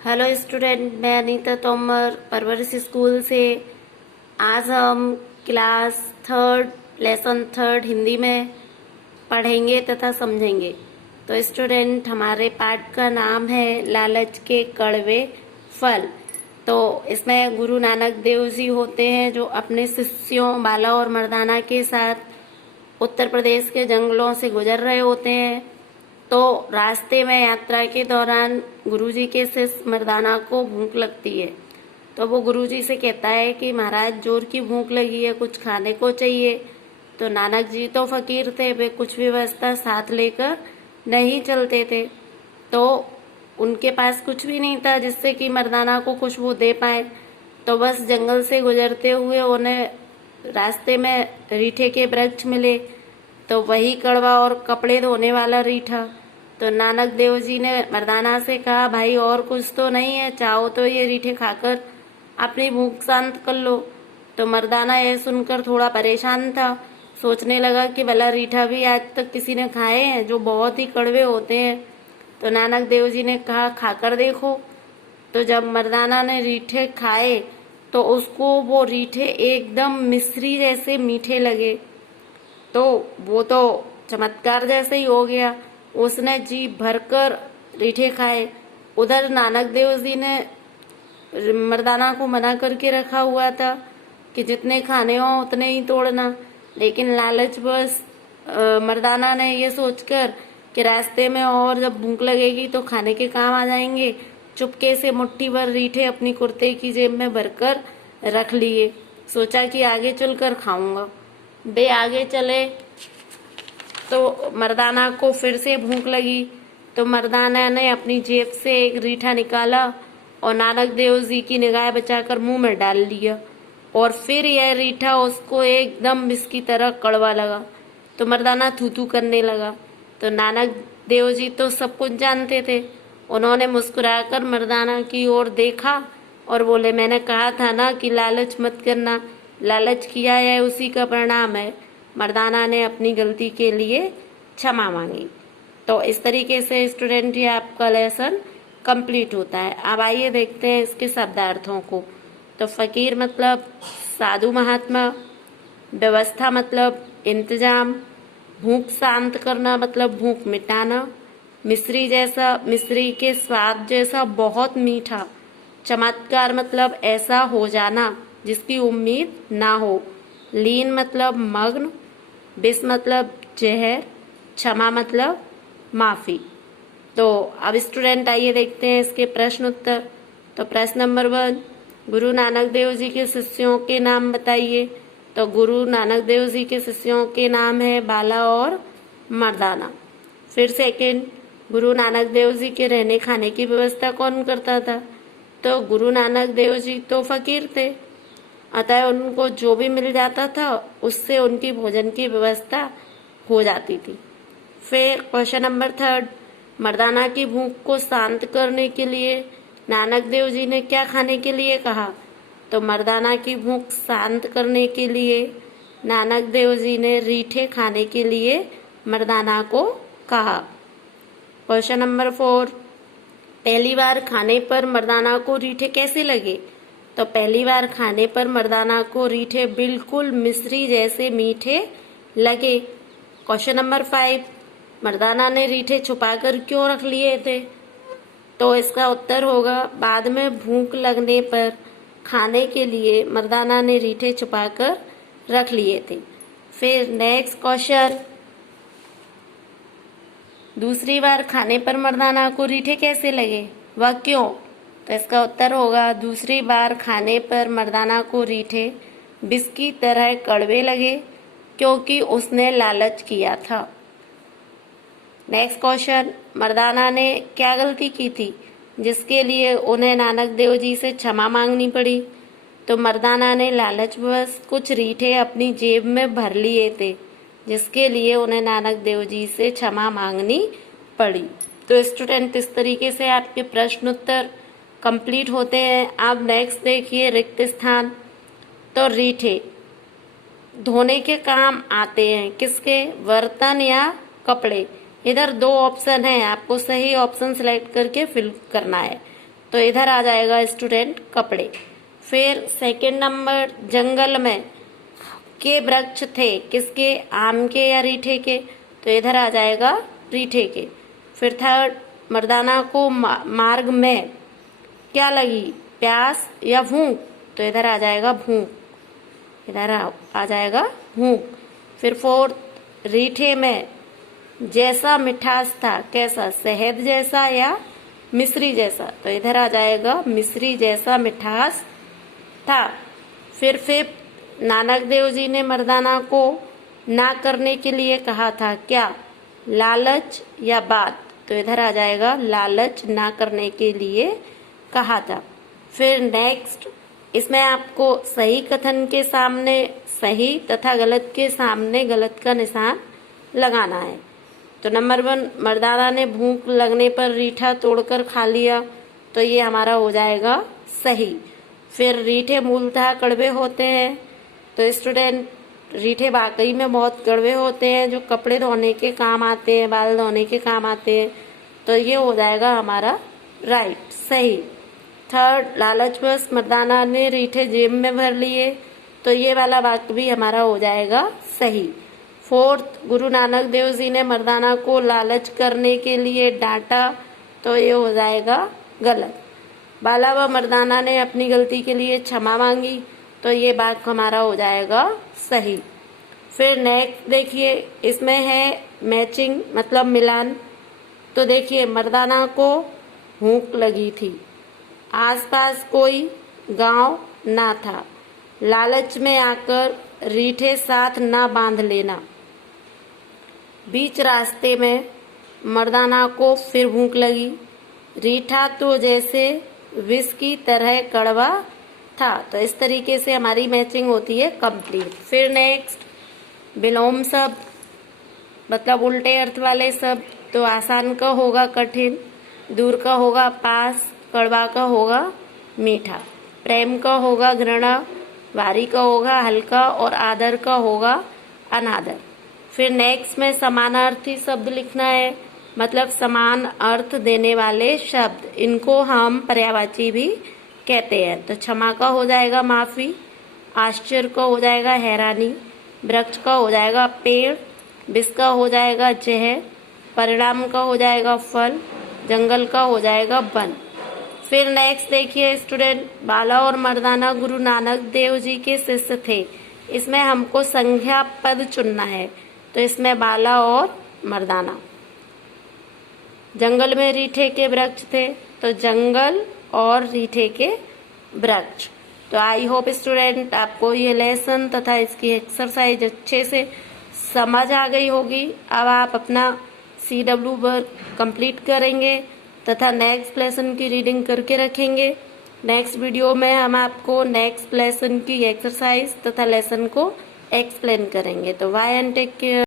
Hello student, मैं अनीता तोमर परवरिश school से। आज हम class third lesson third Hindi में पढ़ेंगे तथा समझेंगे। तो स्टूडेंट, हमारे पाठ का नाम है लालच के कड़वे फल। तो इसमें गुरु नानक देव जी होते हैं जो अपने शिष्यों बाला और मर्दाना के साथ उत्तर प्रदेश के जंगलों से गुजर रहे होते हैं। तो रास्ते में यात्रा के दौरान गुरुजी के शिष्य मर्दाना को भूख लगती है। तो वो गुरुजी से कहता है कि महाराज, जोर की भूख लगी है, कुछ खाने को चाहिए। तो नानक जी तो फकीर थे, वे कुछ भी व्यवस्था साथ लेकर नहीं चलते थे। तो उनके पास कुछ भी नहीं था जिससे कि मर्दाना को कुछ वो दे पाए। तो बस जंगल से गुजरते हुए उन्हें रास्ते में रीठे के वृक्ष मिले। तो वही कड़वा और कपड़े धोने वाला रीठा। तो नानक देव जी ने मर्दाना से कहा, भाई और कुछ तो नहीं है, चाहो तो ये रीठे खाकर अपनी भूख शांत कर लो। तो मर्दाना यह सुनकर थोड़ा परेशान था, सोचने लगा कि भला रीठा भी आज तक किसी ने खाए हैं जो बहुत ही कड़वे होते हैं। तो नानक देव जी ने कहा, खाकर देखो। तो जब मर्दाना ने रीठे खाए तो उसको वो रीठे एकदम मिश्री जैसे मीठे लगे। तो वो तो चमत्कार जैसे ही हो गया, उसने जी भरकर रीठे खाए। उधर नानक देव जी ने मर्दाना को मना करके रखा हुआ था कि जितने खाने हो उतने ही तोड़ना, लेकिन लालचवश मर्दाना ने ये सोचकर कि रास्ते में और जब भूख लगेगी तो खाने के काम आ जाएंगे, चुपके से मुट्ठी भर रीठे अपनी कुर्ते की जेब में भरकर रख लिए। सोचा कि आगे चलकर खाऊंगा। वे आगे चले तो मर्दाना को फिर से भूख लगी। तो मर्दाना ने अपनी जेब से एक रीठा निकाला और नानक देव जी की निगाह बचाकर मुंह में डाल लिया। और फिर यह रीठा उसको एकदम विष की तरह कड़वा लगा। तो मर्दाना थूथू करने लगा। तो नानक देव जी तो सब कुछ जानते थे। उन्होंने मुस्कुराकर मर्दाना की ओर देखा और बोले, मैंने कहा था ना कि लालच मत करना, लालच किया है उसी का परिणाम है। मर्दाना ने अपनी गलती के लिए क्षमा मांगी। तो इस तरीके से स्टूडेंट ये आपका लेसन कंप्लीट होता है। अब आइए देखते हैं इसके शब्दार्थों को। तो फकीर मतलब साधु महात्मा, व्यवस्था मतलब इंतजाम, भूख शांत करना मतलब भूख मिटाना, मिश्री जैसा, मिश्री के स्वाद जैसा बहुत मीठा, चमत्कार मतलब ऐसा हो जाना जिसकी उम्मीद ना हो, लीन मतलब मग्न, विष मतलब जहर, क्षमा मतलब माफी। तो अब स्टूडेंट आइए देखते हैं इसके प्रश्न उत्तर। तो प्रश्न नंबर 1, गुरु नानक देव जी के शिष्यों के नाम बताइए। तो गुरु नानक देव जी के शिष्यों के नाम है बाला और मर्दाना। फिर सेकंड, गुरु नानक देव जी के रहने खाने की व्यवस्था कौन करता था। तो गुरु नानक देव जी तो फकीर थे, अतः उनको जो भी मिल जाता था उससे उनकी भोजन की व्यवस्था हो जाती थी। फिर क्वेश्चन नंबर 3, मर्दाना की भूख को शांत करने के लिए नानक देव जी ने क्या खाने के लिए कहा। तो मर्दाना की भूख शांत करने के लिए नानक देव जी ने रीठे खाने के लिए मर्दाना को कहा। क्वेश्चन नंबर 4, पहली बार खाने पर मर्दाना को रीठे कैसे लगे। तो पहली बार खाने पर मर्दाना को रीठे बिल्कुल मिश्री जैसे मीठे लगे। क्वेश्चन नंबर 5, मर्दाना ने रीठे छुपाकर क्यों रख लिए थे। तो इसका उत्तर होगा, बाद में भूख लगने पर खाने के लिए मर्दाना ने रीठे छुपाकर रख लिए थे। फिर नेक्स्ट क्वेश्चन, दूसरी बार खाने पर मर्दाना को रीठे कैसे लगे, वह क्यों। तो इसका उत्तर होगा, दूसरी बार खाने पर मर्दाना को रीठे विष की तरह कड़वे लगे क्योंकि उसने लालच किया था। नेक्स्ट क्वेश्चन, मर्दाना ने क्या गलती की थी जिसके लिए उन्हें नानक देव जी से क्षमा मांगनी पड़ी। तो मर्दाना ने लालचवश कुछ रीठे अपनी जेब में भर लिए थे जिसके लिए उन्हें नानक देव जी से क्षमा मांगनी पड़ी। तो स्टूडेंट, इस तरीके से आपके प्रश्न उत्तर कंप्लीट होते हैं। अब नेक्स्ट देखिए रिक्त स्थान। तो रीठे धोने के काम आते हैं, किसके, बर्तन या कपड़े। इधर 2 ऑप्शन है, आपको सही ऑप्शन सिलेक्ट करके फिल करना है। तो इधर आ जाएगा स्टूडेंट कपड़े। फिर सेकंड नंबर, जंगल में के वृक्ष थे, किसके? आम के या रीठे के? तो इधर आ जाएगा रीठे के। फिर थर्ड, मर्दाना को मार्ग में क्या लगी? प्यास या भूख? तो इधर आ जाएगा भूख, इधर आ जाएगा भूख। फिर फोर्थ, रीठे में जैसा मिठास था, कैसा? शहद जैसा या मिश्री जैसा? तो इधर आ जाएगा मिश्री जैसा मिठास था। फिर फिफ्थ, नानक देव जी ने मर्दाना को ना करने के लिए कहा था, क्या? लालच या बात? तो इधर आ जाएगा लालच ना करने के लिए कहा था। फिर नेक्स्ट, इसमें आपको सही कथन के सामने सही तथा गलत के सामने गलत का निशान लगाना है। तो नंबर 1, मर्दाना ने भूख लगने पर रीठा तोड़कर खा लिया, तो ये हमारा हो जाएगा सही। फिर रीठे मूलतः कड़वे होते हैं, तो स्टूडेंट रीठे वाकई में बहुत कड़वे होते हैं, जो कपड़े धोने के काम आते हैं, बाल धोने के काम आते हैं, तो ये हो जाएगा हमारा राइट, सही। थर्ड, लालचवश मर्दाना ने रीठे जेब में भर लिए, तो ये वाला वाक्य भी हमारा हो जाएगा सही। फोर्थ, गुरु नानक देव जी ने मर्दाना को लालच करने के लिए डांटा, तो ये हो जाएगा गलत। बाला व मर्दाना ने अपनी गलती के लिए क्षमा मांगी, तो ये बात हमारा हो जाएगा सही। फिर नेक्स्ट देखिए, इसमें है मैचिंग मतलब मिलान। तो देखिए, मर्दाना को भूख लगी थी, आसपास कोई गांव ना था, लालच में आकर रीठे साथ ना बांध लेना, बीच रास्ते में मर्दाना को फिर भूख लगी, रीठा तो जैसे विष की तरह कड़वा था। तो इस तरीके से हमारी मैचिंग होती है कंप्लीट। फिर नेक्स्ट, विलोम शब्द मतलब उल्टे अर्थ वाले शब्द। तो आसान का होगा कठिन, दूर का होगा पास, कड़वा का होगा मीठा, प्रेम का होगा घृणा, भारी का होगा हल्का और आदर का होगा अनादर। फिर नेक्स्ट में समानार्थी शब्द लिखना है, मतलब समान अर्थ देने वाले शब्द, इनको हम पर्यायवाची भी कहते हैं। तो क्षमा का हो जाएगा माफी, आश्चर्य का हो जाएगा हैरानी, वृक्ष का हो जाएगा पेड़, विष का हो जाएगा जहर, परिणाम का हो जाएगा फल, जंगल का हो जाएगा वन। फिर नेक्स्ट देखिए स्टूडेंट, बाला और मर्दाना गुरु नानक देव जी के शिष्य थे। इसमें हमको संज्ञा पद चुनना है, तो इसमें बाला और मर्दाना। जंगल में रीठे के वृक्ष थे, तो जंगल और रीठे के वृक्ष। तो आई होप स्टूडेंट आपको ये लेसन तथा इसकी एक्सरसाइज अच्छे से समझ आ गई होगी। अब आप अपना CW वर्क कंप्लीट करेंगे तथा नेक्स्ट लेसन की रीडिंग करके रखेंगे। नेक्स्ट वीडियो में हम आपको नेक्स्ट लेसन की एक्सरसाइज तथा लेसन को एक्सप्लेन करेंगे। तो बाय एंड टेक केयर।